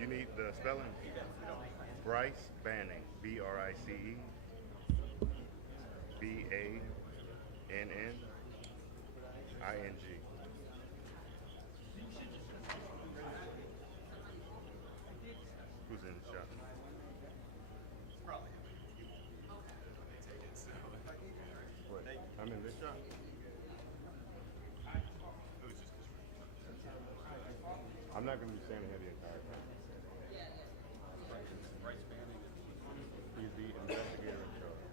You need the spelling? Bryce Banning. BRICE BANNING. Who's in the shot? What? I'm in this shot? I'm not going to be standing here the entire time. He's the investigator in charge.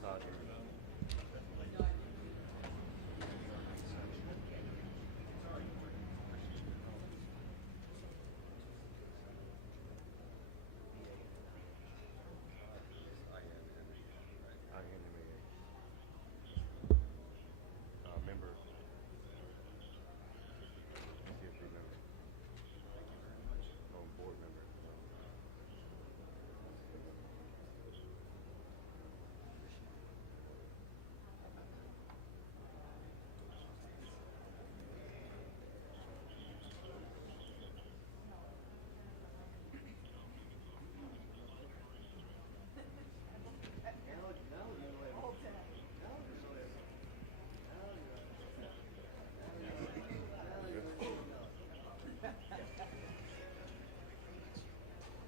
Todd Inman. Member. Ntsb member. Oh, board member.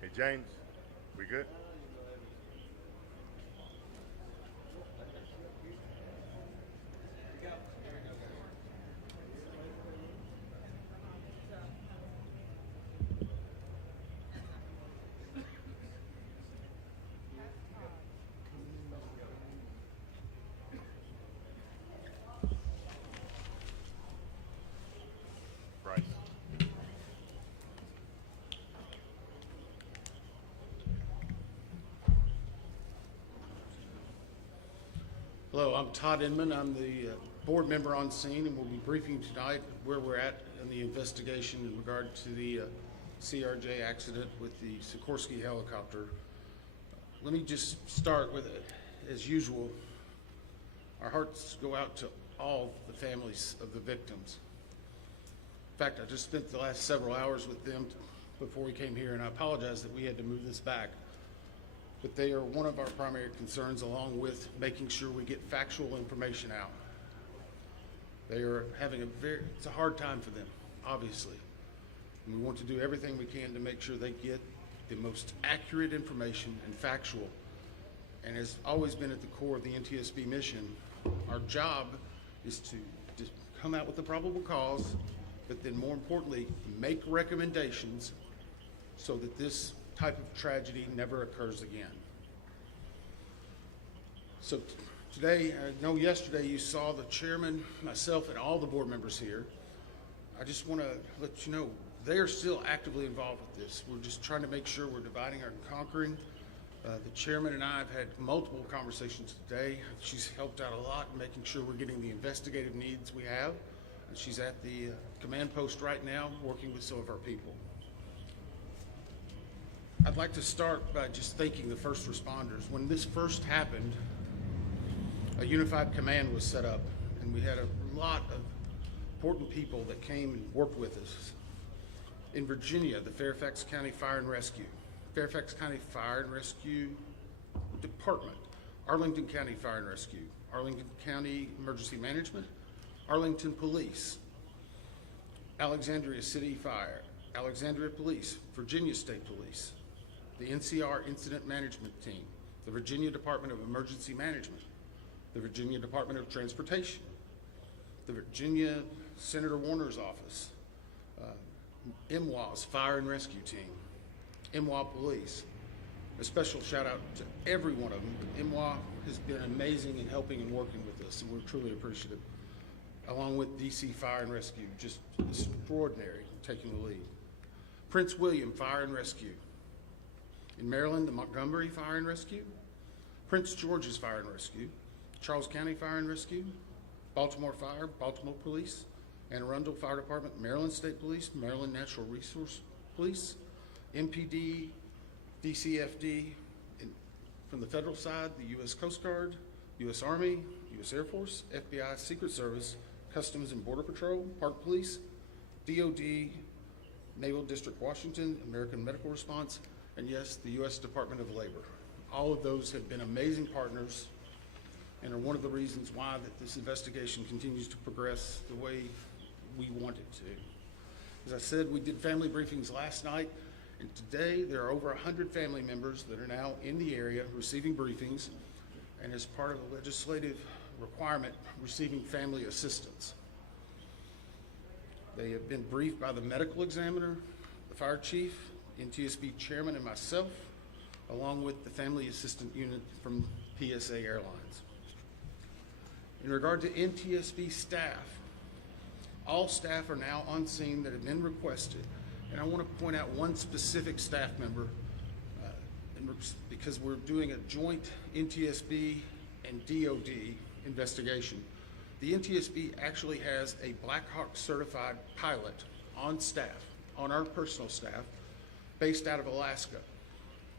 Hey, James, we good? Bryce. Hello, I'm Todd Inman. I'm the board member on scene, and we'll be briefing tonight where we're at in the investigation in regard to the CRJ accident with the Sikorsky helicopter. Let me just start with it. As usual, our hearts go out to all the families of the victims. In fact, I just spent the last several hours with them before we came here, and I apologize that we had to move this back. But they are one of our primary concerns, along with making sure we get factual information out. They are having it's a hard time for them, obviously. And we want to do everything we can to make sure they get the most accurate information and factual. And has always been at the core of the Ntsb mission, our job is to come out with the probable cause, but then more importantly, make recommendations so that this type of tragedy never occurs again. So today, I know yesterday you saw the chairman, myself, and all the board members here. I just want to let you know they are still actively involved with this. We're just trying to make sure we're dividing and conquering. The chairman and I have had multiple conversations today. She's helped out a lot in making sure we're getting the investigative needs we have. And she's at the command post right now working with some of our people. I'd like to start by just thanking the first responders. When this first happened, a unified command was set up, and we had a lot of important people that came and worked with us. In Virginia, the Fairfax County Fire and Rescue, Fairfax County Fire and Rescue Department, Arlington County Fire and Rescue, Arlington County Emergency Management, Arlington Police, Alexandria City Fire, Alexandria Police, Virginia State Police, the NCR Incident Management Team, the Virginia Department of Emergency Management, the Virginia Department of Transportation, the Virginia Senator Warner's office, MWA's Fire and Rescue Team, MWA Police. A special shout out to every one of them. MWA has been amazing in helping and working with us, and we're truly appreciative. Along with DC Fire and Rescue, just extraordinary, taking the lead. Prince William Fire and Rescue. In Maryland, the Montgomery Fire and Rescue, Prince George's Fire and Rescue, Charles County Fire and Rescue, Baltimore Fire, Baltimore Police, Anne Arundel Fire Department, Maryland State Police, Maryland Natural Resource Police, MPD, DCFD, from the federal side, the U.S. Coast Guard, U.S. Army, U.S. Air Force, FBI, Secret Service, Customs and Border Patrol, Park Police, DOD, Naval District Washington, American Medical Response, and yes, the U.S. Department of Labor. All of those have been amazing partners and are one of the reasons why that this investigation continues to progress the way we want it to. As I said, we did family briefings last night, and today there are over 100 family members that are now in the area receiving briefings, and as part of the legislative requirement, receiving family assistance. They have been briefed by the medical examiner, the fire chief, Ntsb chairman, and myself, along with the family assistant unit from PSA Airlines. In regard to Ntsb staff, all staff are now on scene that have been requested, and I want to point out one specific staff member because we're doing a joint Ntsb and DOD investigation. The Ntsb actually has a Black Hawk certified pilot on staff, on our personal staff, based out of Alaska.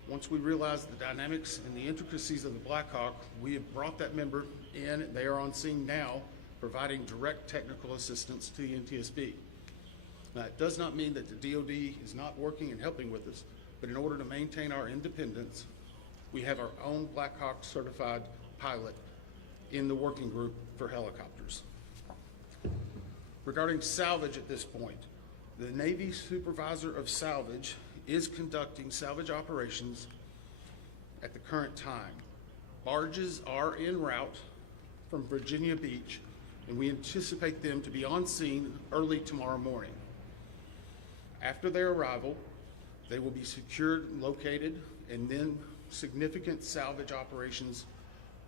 Once we realized the dynamics and the intricacies of the Black Hawk, we have brought that member in. They are on scene now, providing direct technical assistance to the Ntsb. Now, it does not mean that the DOD is not working and helping with us, but in order to maintain our independence, we have our own Black Hawk certified pilot in the working group for helicopters. Regarding salvage at this point, the Navy Supervisor of Salvage is conducting salvage operations at the current time. Barges are en route from Virginia Beach, and we anticipate them to be on scene early tomorrow morning. After their arrival, they will be secured and located, and then significant salvage operations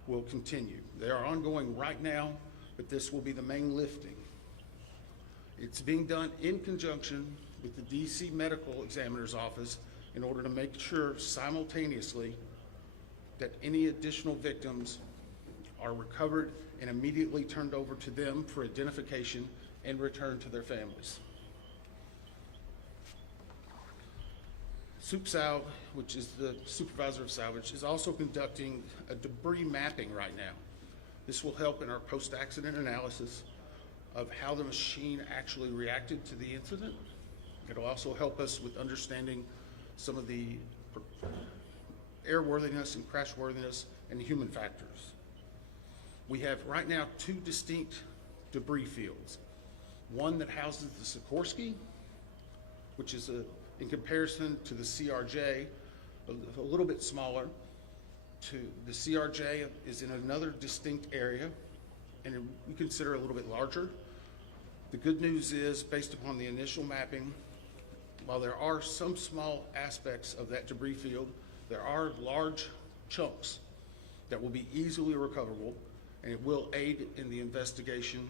will continue. They are ongoing right now, but this will be the main lifting. It's being done in conjunction with the DC Medical Examiner's Office in order to make sure simultaneously that any additional victims are recovered and immediately turned over to them for identification and returned to their families. SupSal, which is the Supervisor of Salvage, is also conducting a debris mapping right now. This will help in our post-accident analysis of how the machine actually reacted to the incident. It'll also help us with understanding some of the airworthiness and crashworthiness and human factors. We have right now two distinct debris fields. One that houses the Sikorsky, which is in comparison to the CRJ, a little bit smaller. The CRJ is in another distinct area, and we consider a little bit larger. The good news is, based upon the initial mapping, while there are some small aspects of that debris field, there are large chunks that will be easily recoverable, and it will aid in the investigation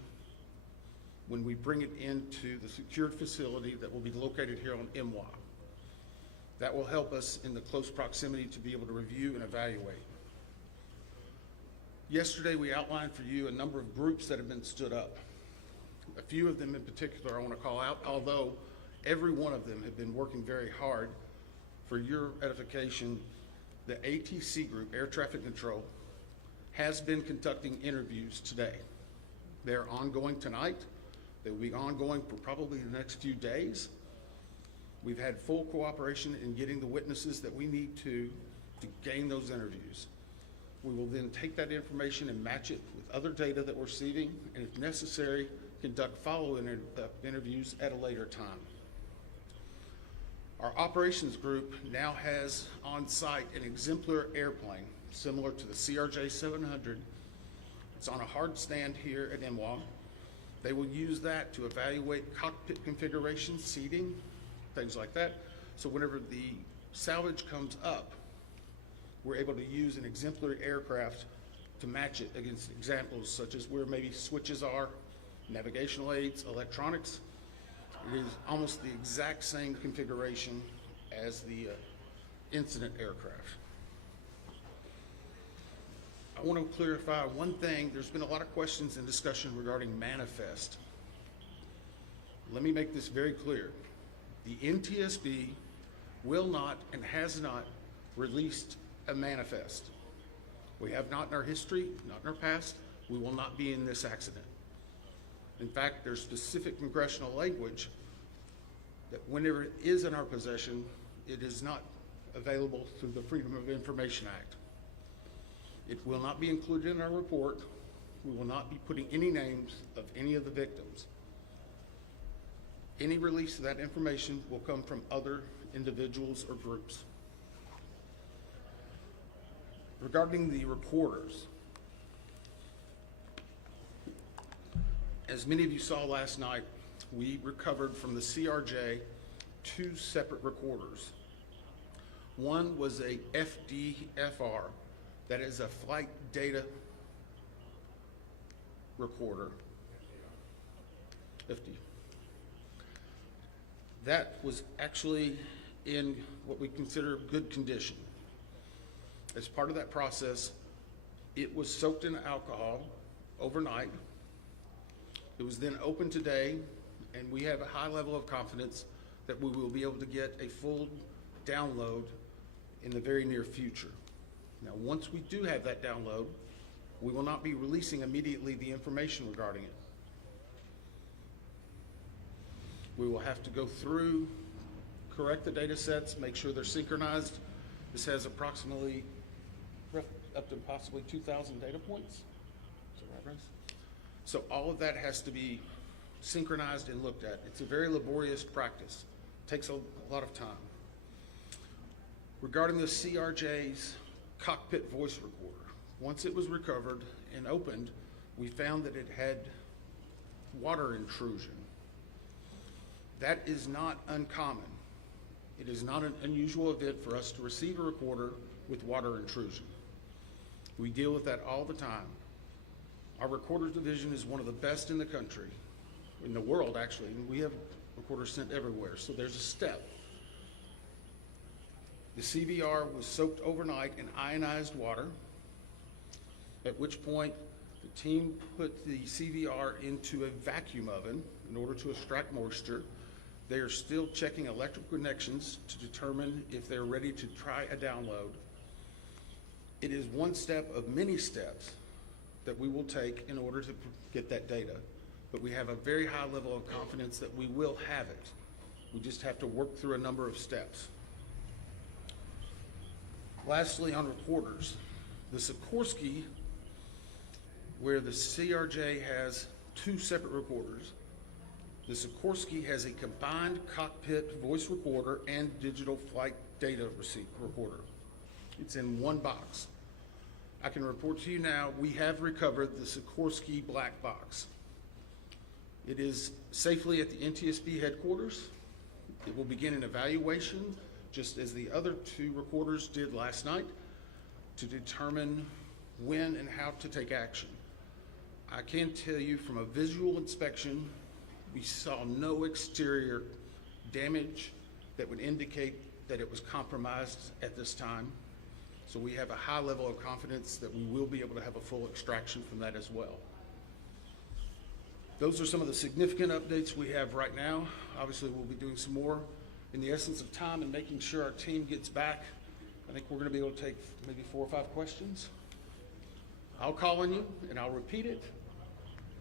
when we bring it into the secured facility that will be located here on MY. That will help us in the close proximity to be able to review and evaluate. Yesterday, we outlined for you a number of groups that have been stood up. A few of them in particular I want to call out, although every one of them have been working very hard. For your edification, the ATC group, Air Traffic Control, has been conducting interviews today. They're ongoing tonight. They will be ongoing for probably the next few days. We've had full cooperation in getting the witnesses that we need to gain those interviews. We will then take that information and match it with other data that we're receiving, and if necessary, conduct follow-up interviews at a later time. Our operations group now has on site an exemplar airplane similar to the CRJ 700. It's on a hard stand here at MWA. They will use that to evaluate cockpit configuration, seating, things like that. So whenever the salvage comes up, we're able to use an exemplary aircraft to match it against examples such as where maybe switches are, navigational aids, electronics. It is almost the exact same configuration as the incident aircraft. I want to clarify one thing. There's been a lot of questions and discussion regarding manifest. Let me make this very clear. The NTSB will not and has not released a manifest. We have not in our history, not in our past. We will not be in this accident. In fact, there's specific congressional language that whenever it is in our possession, it is not available through the Freedom of Information Act. It will not be included in our report. We will not be putting any names of any of the victims. Any release of that information will come from other individuals or groups. Regarding the recorders, as many of you saw last night, we recovered from the CRJ 2 separate recorders. One was a FDFR, that is a flight data recorder. FD. That was actually in what we consider good condition. As part of that process, it was soaked in alcohol overnight. It was then opened today, and we have a high level of confidence that we will be able to get a full download in the very near future. Now, once we do have that download, we will not be releasing immediately the information regarding it. We will have to go through, correct the data sets, make sure they're synchronized. This has approximately up to possibly 2,000 data points. Is that right, Bryce? So all of that has to be synchronized and looked at. It's a very laborious practice. It takes a lot of time. Regarding the CRJ's cockpit voice recorder, once it was recovered and opened, we found that it had water intrusion. That is not uncommon. It is not an unusual event for us to receive a recorder with water intrusion. We deal with that all the time. Our recorders division is one of the best in the country, in the world actually, and we have recorders sent everywhere, so there's a step. The CVR was soaked overnight in ionized water, at which point the team put the CVR into a vacuum oven in order to extract moisture. They are still checking electrical connections to determine if they're ready to try a download. It is one step of many steps that we will take in order to get that data. But we have a very high level of confidence that we will have it. We just have to work through a number of steps. Lastly, on recorders, the Sikorsky, where the CRJ has 2 separate recorders, the Sikorsky has a combined cockpit voice recorder and digital flight data receipt recorder. It's in one box. I can report to you now, we have recovered the Sikorsky black box. It is safely at the Ntsb headquarters. It will begin an evaluation, just as the other 2 recorders did last night, to determine when and how to take action. I can tell you from a visual inspection, we saw no exterior damage that would indicate that it was compromised at this time. So we have a high level of confidence that we will be able to have a full extraction from that as well. Those are some of the significant updates we have right now. Obviously, we'll be doing some more in the essence of time and making sure our team gets back. I think we're going to be able to take maybe 4 or 5 questions. I'll call on you and I'll repeat it.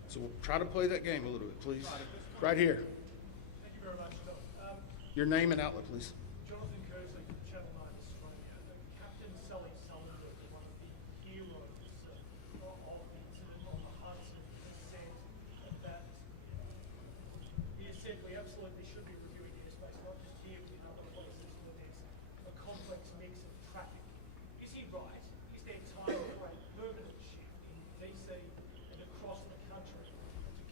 So we'll try to play that game a little bit, please. Right here. Thank you very much, Bill. Your name and outlet, please. Jonathan Kersley from Channel 9 Australia. Captain Sally Sullivan, one of the heroes of the incident on the Hudson, has said that he has said we absolutely should be reviewing airspace, not just here, but in other places where there's a complex mix of traffic. Is he right? Is there time for a permanent shift in DC and across the country to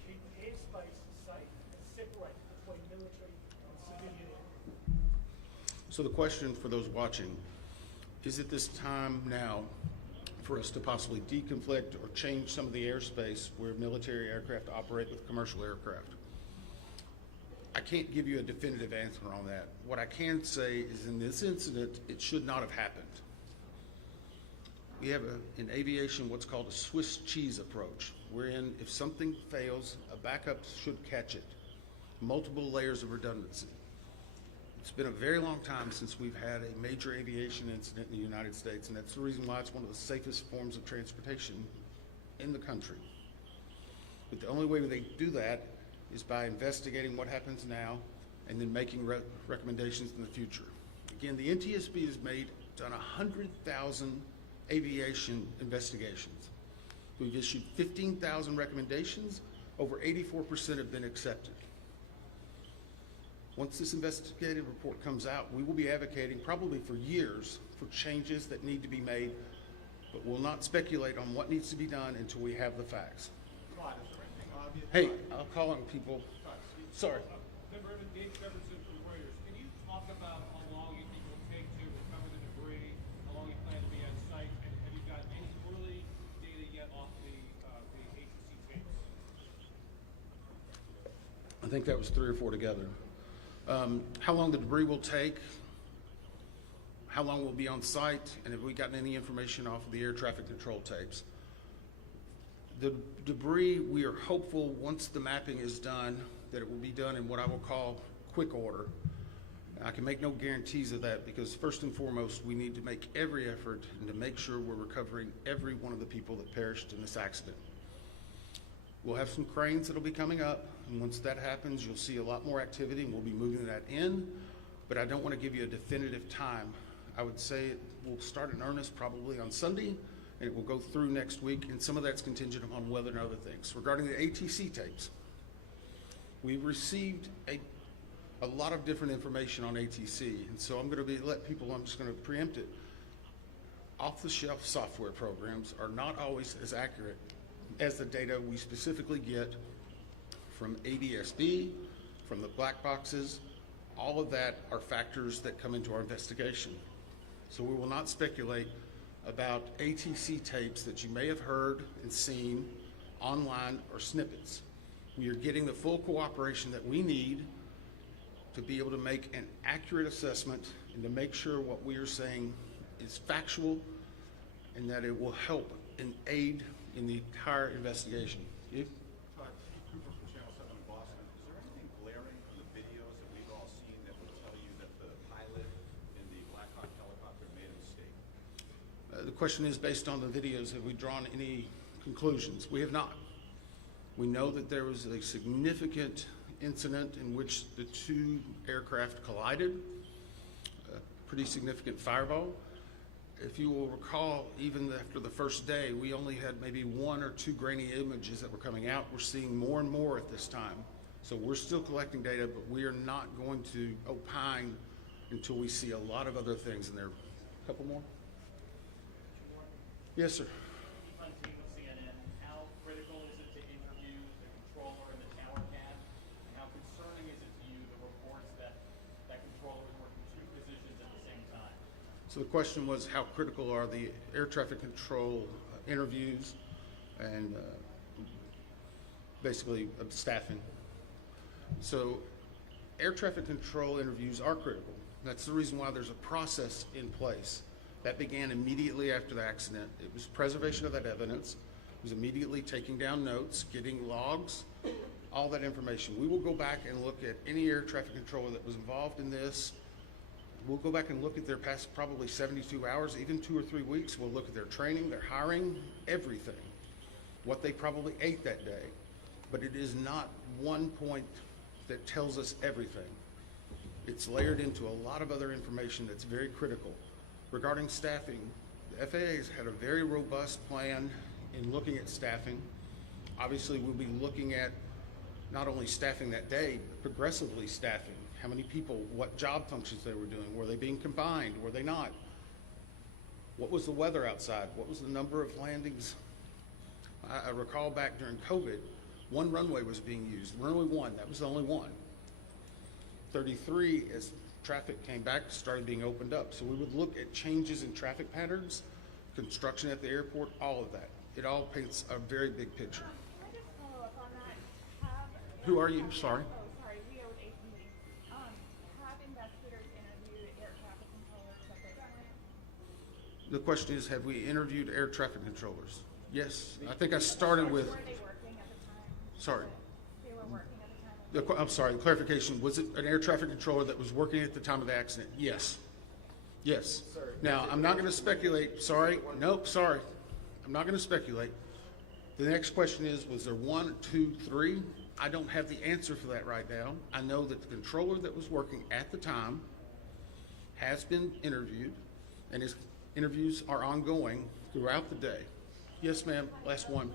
keep airspace safe and separate between military and civilian air? So the question for those watching, is it this time now for us to possibly deconflict or change some of the airspace where military aircraft operate with commercial aircraft? I can't give you a definitive answer on that. What I can say is in this incident, it should not have happened. We have in aviation what's called a Swiss cheese approach, wherein if something fails, a backup should catch it. Multiple layers of redundancy. It's been a very long time since we've had a major aviation incident in the United States, and that's the reason why it's one of the safest forms of transportation in the country. But the only way they do that is by investigating what happens now and then making recommendations in the future. Again, the NTSB has done 100,000 aviation investigations. We've issued 15,000 recommendations. Over 84% have been accepted. Once this investigative report comes out, we will be advocating probably for years for changes that need to be made, but we'll not speculate on what needs to be done until we have the facts. Todd, is there anything obvious? Hey, I'll call on people. Todd, excuse me. Sorry. Member Dave Jefferson from Reuters. Can you talk about how long you think it will take to recover the debris, how long you plan to be on site, and have you got any early data yet off the ATC tapes? I think that was 3 or 4 together. How long the debris will take, how long we'll be on site, and have we gotten any information off of the air traffic control tapes. The debris, we are hopeful once the mapping is done that it will be done in what I will call quick order. I can make no guarantees of that because first and foremost, we need to make every effort and to make sure we're recovering every one of the people that perished in this accident. We'll have some cranes that'll be coming up, and once that happens, you'll see a lot more activity and we'll be moving that in, but I don't want to give you a definitive time. I would say it will start in earnest probably on Sunday, and it will go through next week, and some of that's contingent upon weather and other things. Regarding the ATC tapes, we've received a lot of different information on ATC, and so I'm just going to preempt it. Off-the-shelf software programs are not always as accurate as the data we specifically get from ADSB, from the black boxes. All of that are factors that come into our investigation. So we will not speculate about ATC tapes that you may have heard and seen online or snippets. We are getting the full cooperation that we need to be able to make an accurate assessment and to make sure what we are saying is factual and that it will help and aid in the entire investigation. You? Todd, Steve Cooper from Channel 7 in Boston. Is there anything glaring in the videos that we've all seen that will tell you that the pilot in the Black Hawk helicopter made a mistake? The question is, based on the videos, have we drawn any conclusions? We have not. We know that there was a significant incident in which the 2 aircraft collided, a pretty significant fireball. If you will recall, even after the first day, we only had maybe 1 or 2 grainy images that were coming out. We're seeing more and more at this time. So we're still collecting data, but we are not going to opine until we see a lot of other things in there. A couple more? Yes, sir. On team with CNN, how critical is it to interview the controller in the tower cab? And how concerning is it to you, the reports that that controller is working 2 positions at the same time? So the question was, how critical are the air traffic control interviews and basically staffing? So air traffic control interviews are critical. That's the reason why there's a process in place. That began immediately after the accident. It was preservation of that evidence. It was immediately taking down notes, getting logs, all that information. We will go back and look at any air traffic controller that was involved in this. We'll go back and look at their past probably 72 hours, even 2 or 3 weeks. We'll look at their training, their hiring, everything, what they probably ate that day. But it is not one point that tells us everything. It's layered into a lot of other information that's very critical. Regarding staffing, the FAA has had a very robust plan in looking at staffing. Obviously, we'll be looking at not only staffing that day, but progressively staffing. How many people, what job functions they were doing. Were they being combined? Were they not? What was the weather outside? What was the number of landings? I recall back during COVID, 1 runway was being used. Runway 1, that was the only one. 33, as traffic came back, started being opened up. So we would look at changes in traffic patterns, construction at the airport, all of that. It all paints a very big picture. Can I just follow up on that? Who are you? Sorry. Oh, sorry, Leo with APD. Have investigators interviewed air traffic controllers separately? The question is, have we interviewed air traffic controllers? Yes. I think I started with, Were they working at the time? sorry. They were working at the time? I'm sorry, the clarification, was it an air traffic controller that was working at the time of the accident? Yes. Yes. Now, I'm not going to speculate, sorry, nope, sorry. I'm not going to speculate. The next question is, was there 1, 2, 3? I don't have the answer for that right now. I know that the controller that was working at the time has been interviewed, and his interviews are ongoing throughout the day. Yes, ma'am, last one.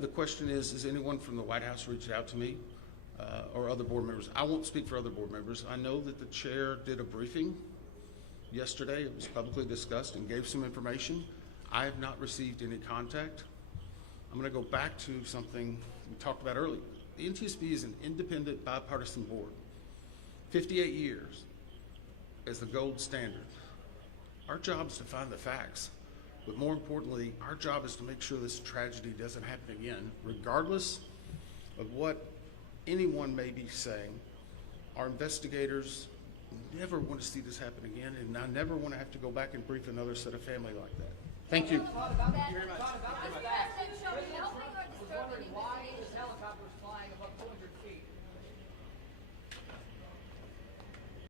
The question is, has anyone from the White House reached out to me or other board members? I won't speak for other board members. I know that the chair did a briefing yesterday. It was publicly discussed and gave some information. I have not received any contact. I'm going to go back to something we talked about earlier. The Ntsb is an independent bipartisan board. 58 years as the gold standard. Our job is to find the facts. But more importantly, our job is to make sure this tragedy doesn't happen again, regardless of what anyone may be saying. Our investigators never want to see this happen again, and I never want to have to go back and brief another set of family like that. Thank you. Thought about that.